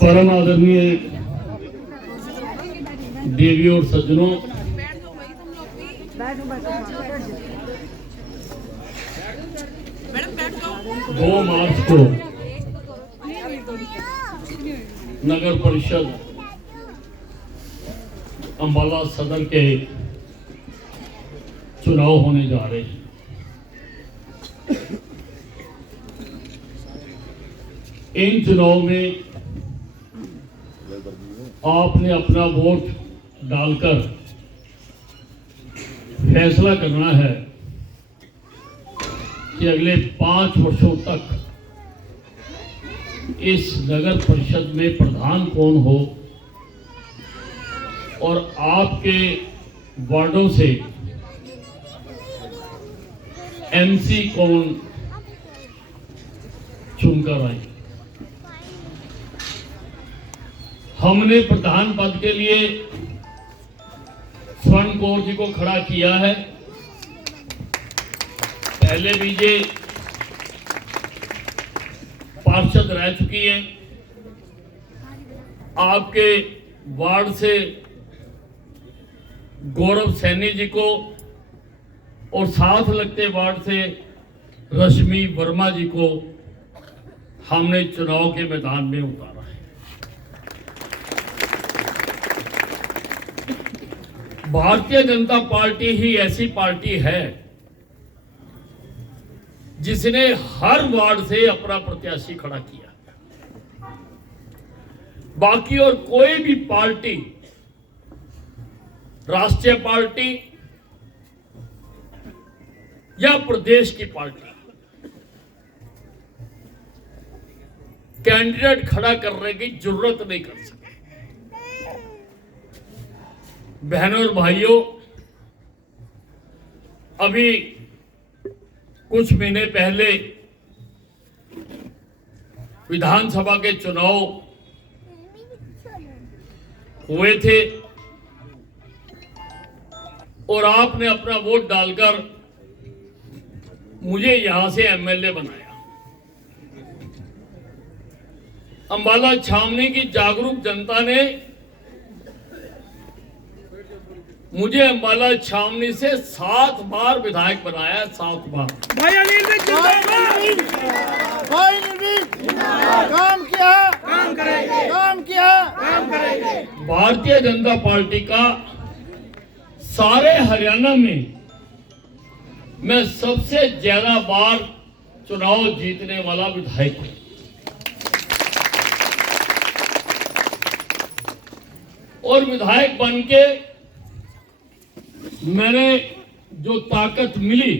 परम आदरणीय देवी और सज्जनों, 2 मार्च को नगर परिषद अंबाला सदर के चुनाव होने जा रहे हैं। इन चुनाव में आपने अपना वोट डालकर फैसला करना है कि अगले 5 वर्षों तक इस नगर परिषद में प्रधान कौन हो और आपके वार्डों से एमसी कौन चुनकर आए। हमने प्रधान पद के लिए स्वर्ण कौर जी को खड़ा किया है। पहले भी ये पार्षद रह चुकी हैं। आपके वार्ड से गौरव सैनी जी को और साथ लगते वार्ड से रश्मि वर्मा जी को हमने चुनाव के मैदान में उतारा है। भारतीय जनता पार्टी ही ऐसी पार्टी है जिसने हर वार्ड से अपना प्रत्याशी खड़ा किया। बाकी और कोई भी पार्टी, राष्ट्रीय पार्टी या प्रदेश की पार्टी, कैंडिडेट खड़ा करने की जरूरत नहीं कर सकती। बहनों और भाइयों, अभी कुछ महीने पहले विधानसभा के चुनाव हुए थे और आपने अपना वोट डालकर मुझे यहां से एमएलए बनाया। अंबाला छावनी की जागरूक जनता ने मुझे अंबाला छावनी से 7 बार विधायक बनाया। 7 बार भाई अनिल ने काम किया, काम करेंगे, काम किया, काम करेंगे। भारतीय जनता पार्टी का सारे हरियाणा में मैं सबसे ज्यादा बार चुनाव जीतने वाला विधायक हूं। और विधायक बनके मैंने जो ताकत मिली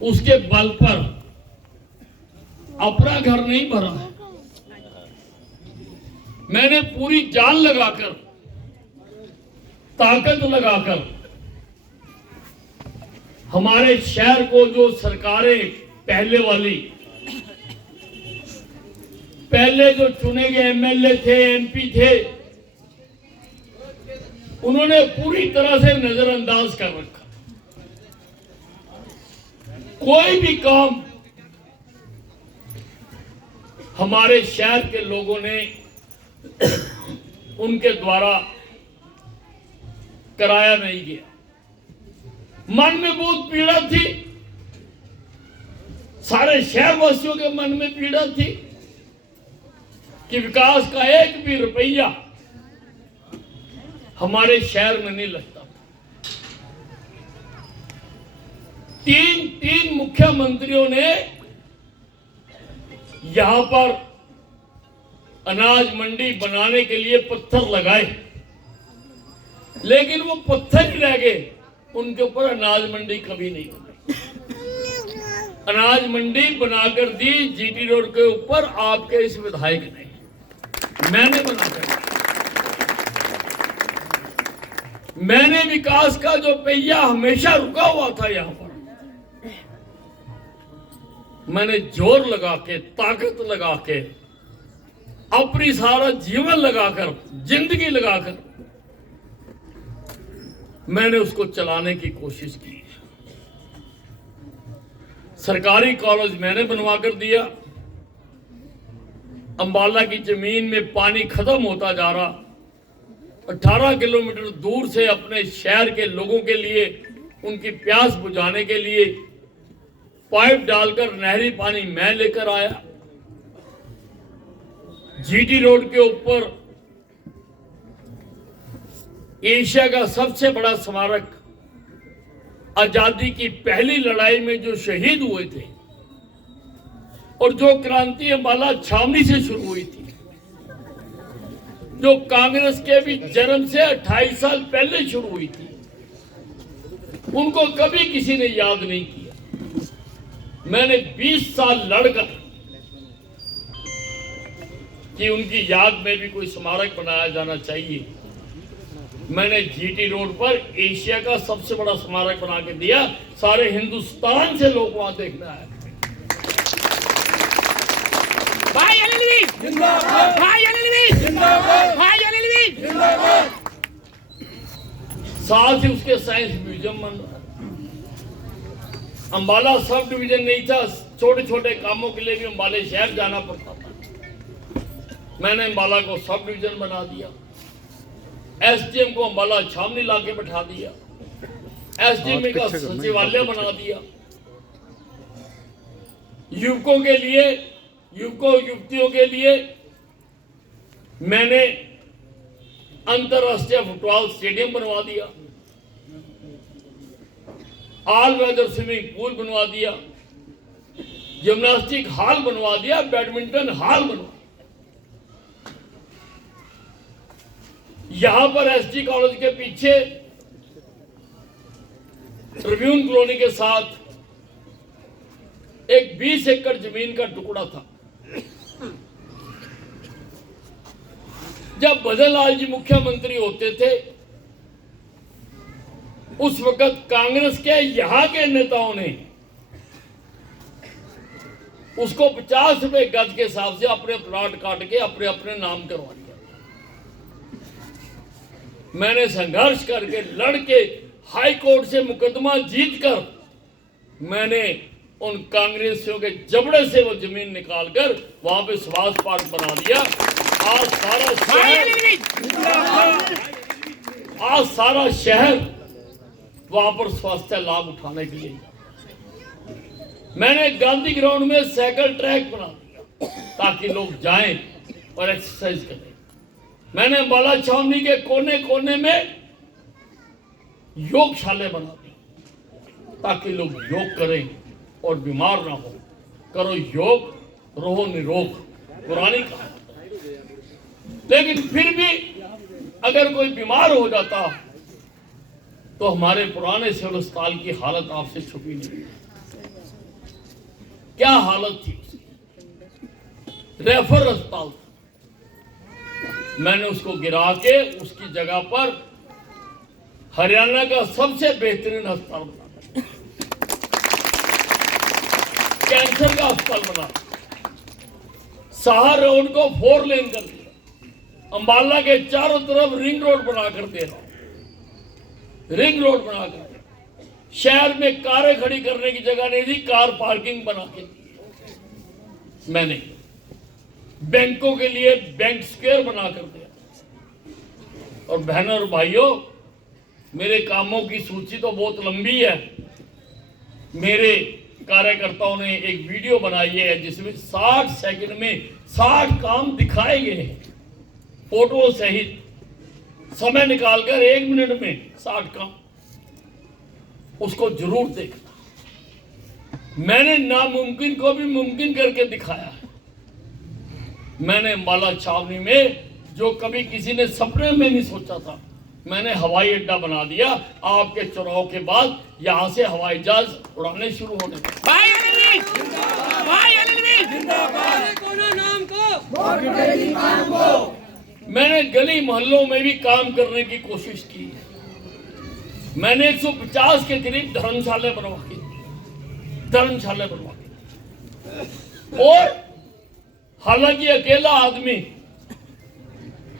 उसके बल पर अपना घर नहीं भरा है। मैंने पूरी जान लगाकर, ताकत लगाकर हमारे शहर को जो सरकारें पहले जो चुने गए एमएलए थे, एमपी थे, उन्होंने पूरी तरह से नजरअंदाज कर रखा। कोई भी काम हमारे शहर के लोगों ने उनके द्वारा कराया नहीं गया। मन में बहुत पीड़ा थी, सारे शहरवासियों के मन में पीड़ा थी कि विकास का एक भी रुपया हमारे शहर में नहीं लगता। 3 मुख्यमंत्रियों ने यहां पर अनाज मंडी बनाने के लिए पत्थर लगाए, लेकिन वो पत्थर ही रह गए, उनके ऊपर अनाज मंडी कभी नहीं बनाई। अनाज मंडी बनाकर दी जीटी रोड के ऊपर आपके इस विधायक ने, मैंने बनाकर। मैंने विकास का जो पहिया हमेशा रुका हुआ था यहां पर, मैंने जोर लगा के, ताकत लगा के, अपनी सारा जीवन लगाकर, जिंदगी लगाकर मैंने उसको चलाने की कोशिश की। सरकारी कॉलेज मैंने बनवा कर दिया, अंबाला की जमीन में पानी खत्म होता जा रहा, 18 किलोमीटर दूर से अपने शहर के लोगों के लिए, उनकी प्यास बुझाने के लिए पाइप डालकर नहरी पानी मैं लेकर आया। जीटी रोड के ऊपर एशिया का सबसे बड़ा स्मारक, आजादी की पहली लड़ाई में जो शहीद हुए थे और जो क्रांति अंबाला छावनी से शुरू हुई थी, जो कांग्रेस के भी जन्म से 28 साल पहले शुरू हुई थी, उनको कभी किसी ने याद नहीं किया। मैंने 20 साल लड़कर कि उनकी याद में भी कोई स्मारक बनाया जाना चाहिए, मैंने जीटी रोड पर एशिया का सबसे बड़ा स्मारक बना के दिया। सारे हिंदुस्तान से लोग वहां देखने आए। भाई एलएलबी जिंदाबाद, भाई एलएलबी जिंदाबाद, भाई एलएलबी जिंदाबाद। साथ ही उसके साइंस म्यूजियम बन रहा है। अंबाला सब डिवीजन नहीं था, छोटे छोटे कामों के लिए भी अंबाला शहर जाना पड़ता था। मैंने अंबाला को सब डिवीजन बना दिया, एसडीएम को अंबाला छावनी लाके बैठा दिया, एसडीएम का सचिवालय बना दिया। युवकों के लिए, युवकों युवतियों के लिए मैंने अंतरराष्ट्रीय फुटबॉल स्टेडियम बनवा दिया, ऑल वेदर स्विमिंग पूल बनवा दिया, जिम्नास्टिक हॉल बनवा दिया, बैडमिंटन हॉल बनवा। यहां पर एसडी कॉलेज के पीछे ट्रिब्यून कॉलोनी के साथ एक 20 एकड़ जमीन का टुकड़ा था। जब भजन लाल जी मुख्यमंत्री होते थे, उस वक्त कांग्रेस के यहां के नेताओं ने उसको 50 रुपए गज के हिसाब से अपने प्लॉट काट के अपने अपने नाम करवा दिया। मैंने संघर्ष करके लड़के हाई कोर्ट से मुकदमा जीतकर मैंने उन कांग्रेसियों के जबड़े से वो जमीन निकालकर वहां पे सुभाष पार्क बना दिया। आज सारा शहर वहां पर स्वास्थ्य लाभ उठाने के लिए। मैंने गांधी ग्राउंड में साइकिल ट्रैक बना दिया ताकि लोग जाएं और एक्सरसाइज करें। मैंने अंबाला छावनी के कोने कोने में योगशाला बना दी ताकि लोग योग करें और बीमार ना हो। करो योग, रहो निरोग, पुरानी कहावत है। लेकिन फिर भी अगर कोई बीमार हो जाता तो हमारे पुराने सिविल अस्पताल की हालत आपसे छुपी नहीं। क्या हालत थी उसकी? रेफर अस्पताल था। मैंने उसको गिरा के उसकी जगह पर हरियाणा का सबसे बेहतरीन अस्पताल बना, कैंसर का अस्पताल बना, साहा रोड को 4 लेन कर दिया, अंबाला के चारों तरफ रिंग रोड बनाकर दे रहा हूं। रिंग रोड बनाकर शहर में कारें खड़ी करने की जगह नहीं थी, कार पार्किंग बना के दी। मैंने बैंकों के लिए बैंक स्क्वायर बनाकर दिया। और बहनों और भाइयों, मेरे कामों की सूची तो बहुत लंबी है। मेरे कार्यकर्ताओं ने एक वीडियो बनाई है जिसमें 60 सेकंड में 60 काम दिखाए गए हैं, फोटो सहित। समय निकालकर 1 मिनट में 60 काम, उसको जरूर देखना। मैंने नामुमकिन को भी मुमकिन करके दिखाया है। मैंने अंबाला छावनी में जो कभी किसी ने सपने में नहीं सोचा था, मैंने हवाई अड्डा बना दिया। आपके चुनाव के बाद यहां से हवाई जहाज उड़ाने शुरू होने। मैंने गली मोहल्लों में भी काम करने की कोशिश की है। मैंने 150 के करीब धर्मशाला बनवा के, और हालांकि अकेला आदमी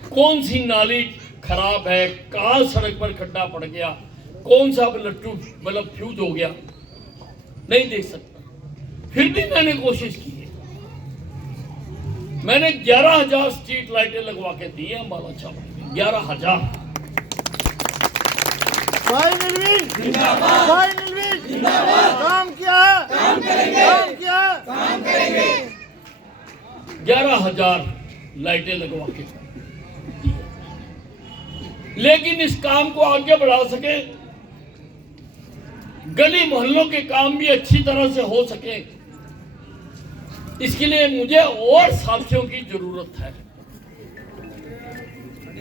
कौन सी नाली खराब है, कहां सड़क पर खड्डा पड़ गया, कौन सा लट्टू बल्ब फ्यूज हो गया, नहीं देख सकता। फिर भी मैंने कोशिश की है। मैंने 11,000 स्ट्रीट लाइटें लगवा के दी है अम्बाला छावनी में, 11,000। भाई नीलवीर जिंदाबाद, भाई नीलवीर जिंदाबाद। काम किया, काम करेंगे, काम किया, काम करेंगे। 11,000 लाइटें लगवा के दी है। लेकिन इस काम को आगे बढ़ा सके, गली मोहल्लों के काम भी अच्छी तरह से हो सके, इसके लिए मुझे और साथियों की जरूरत है।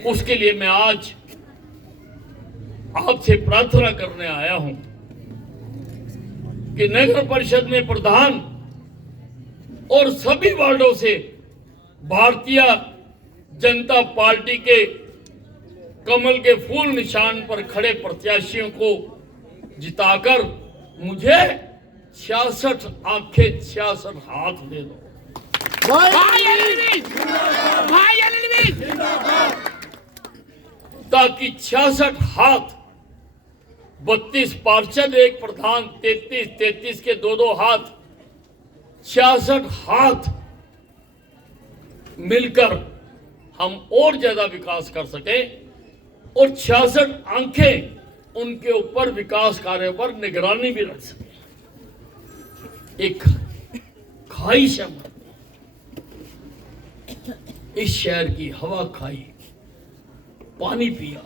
उसके लिए मैं आज आपसे प्रार्थना करने आया हूं कि नगर परिषद में प्रधान और सभी वार्डों से भारतीय जनता पार्टी के कमल के फूल निशान पर खड़े प्रत्याशियों को जिताकर मुझे 66 आंखें 66 हाथ दे दो। भाई एलएलबी जिंदाबाद, ताकि 66 हाथ, 32 पार्षद, एक प्रधान, 33 के 2-2 हाथ, 66 हाथ मिलकर हम और ज्यादा विकास कर सके और 66 आंखें उनके ऊपर विकास कार्यों पर निगरानी भी रख सके। एक ख्वाहिश है इस शहर की, हवा खाई, पानी पिया,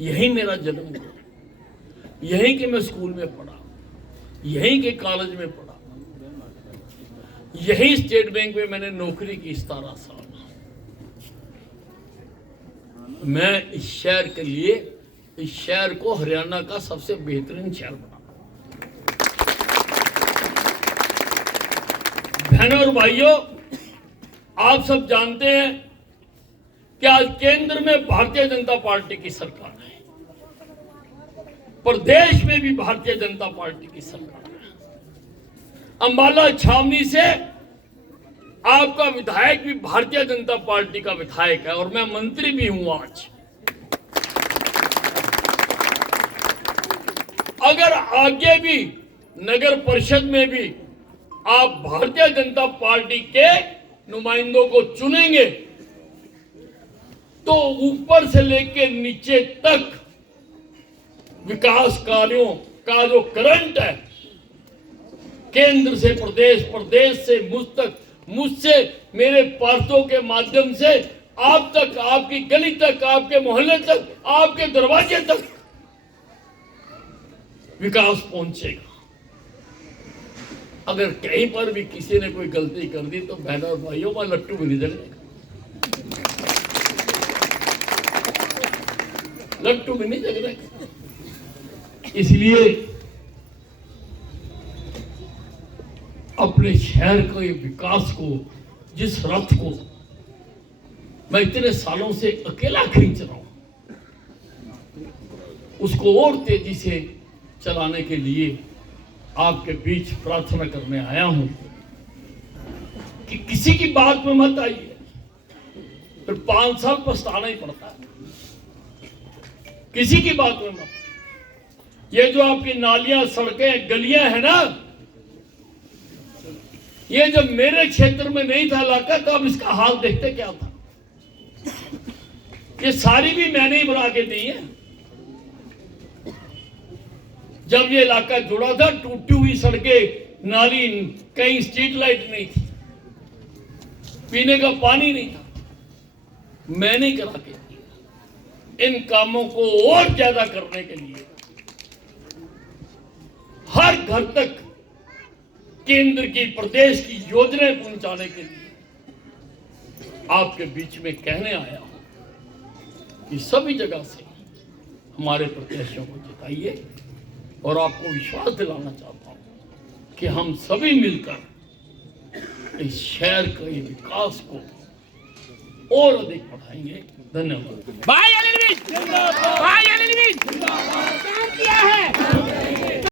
यही मेरा जन्म हुआ, यहीं के मैं स्कूल में पढ़ा, यहीं के कॉलेज में पढ़ा, यही स्टेट बैंक में मैंने नौकरी की 17 साल। मैं इस शहर के लिए, इस शहर को हरियाणा का सबसे बेहतरीन शहर बना। बहनों और भाइयों, आप सब जानते हैं कि आज केंद्र में भारतीय जनता पार्टी की सरकार है, प्रदेश में भी भारतीय जनता पार्टी की सरकार है। अम्बाला छावनी से आपका विधायक भी भारतीय जनता पार्टी का विधायक है और मैं मंत्री भी हूं आज। अगर आगे भी नगर परिषद में भी आप भारतीय जनता पार्टी के नुमाइंदों को चुनेंगे तो ऊपर से लेकर नीचे तक विकास कार्यों का जो करंट है, केंद्र से प्रदेश, प्रदेश से मुझ तक, मुझसे मेरे पार्षदों के माध्यम से आप तक, आपकी गली तक, आपके मोहल्ले तक, आपके दरवाजे तक विकास पहुंचेगा। अगर कहीं पर भी किसी ने कोई गलती कर दी तो बहनों और भाइयों, मैं लट्टू भी नहीं जलेगा, लट्टू भी नहीं जलेगा। इसलिए अपने शहर के विकास को, जिस रथ को मैं इतने सालों से अकेला खींच रहा हूं, उसको और तेजी से चलाने के लिए आपके बीच प्रार्थना करने आया हूं कि किसी की बात में मत आइए, फिर 5 साल पछताना ही पड़ता है। किसी की बात में मत। ये जो आपकी नालियां, सड़कें, गलियां है ना, ये जब मेरे क्षेत्र में नहीं था इलाका, तो अब इसका हाल देखते क्या था। ये सारी भी मैंने ही बना के दी है। जब ये इलाका जुड़ा था, टूटी हुई सड़कें, नाली, कहीं स्ट्रीट लाइट नहीं थी, पीने का पानी नहीं था, मैंने करा के दिया। इन कामों को और ज्यादा करने के लिए, हर घर तक केंद्र की, प्रदेश की योजनाएं पहुंचाने के लिए आपके बीच में कहने आया हूं कि सभी जगह से हमारे प्रत्याशियों को जिताइए और आपको विश्वास दिलाना चाहता हूं कि हम सभी मिलकर इस शहर के विकास को और अधिक बढ़ाएंगे। धन्यवाद। भाई एलएलबी जिंदाबाद, भाई एलएलबी जिंदाबाद। काम किया है।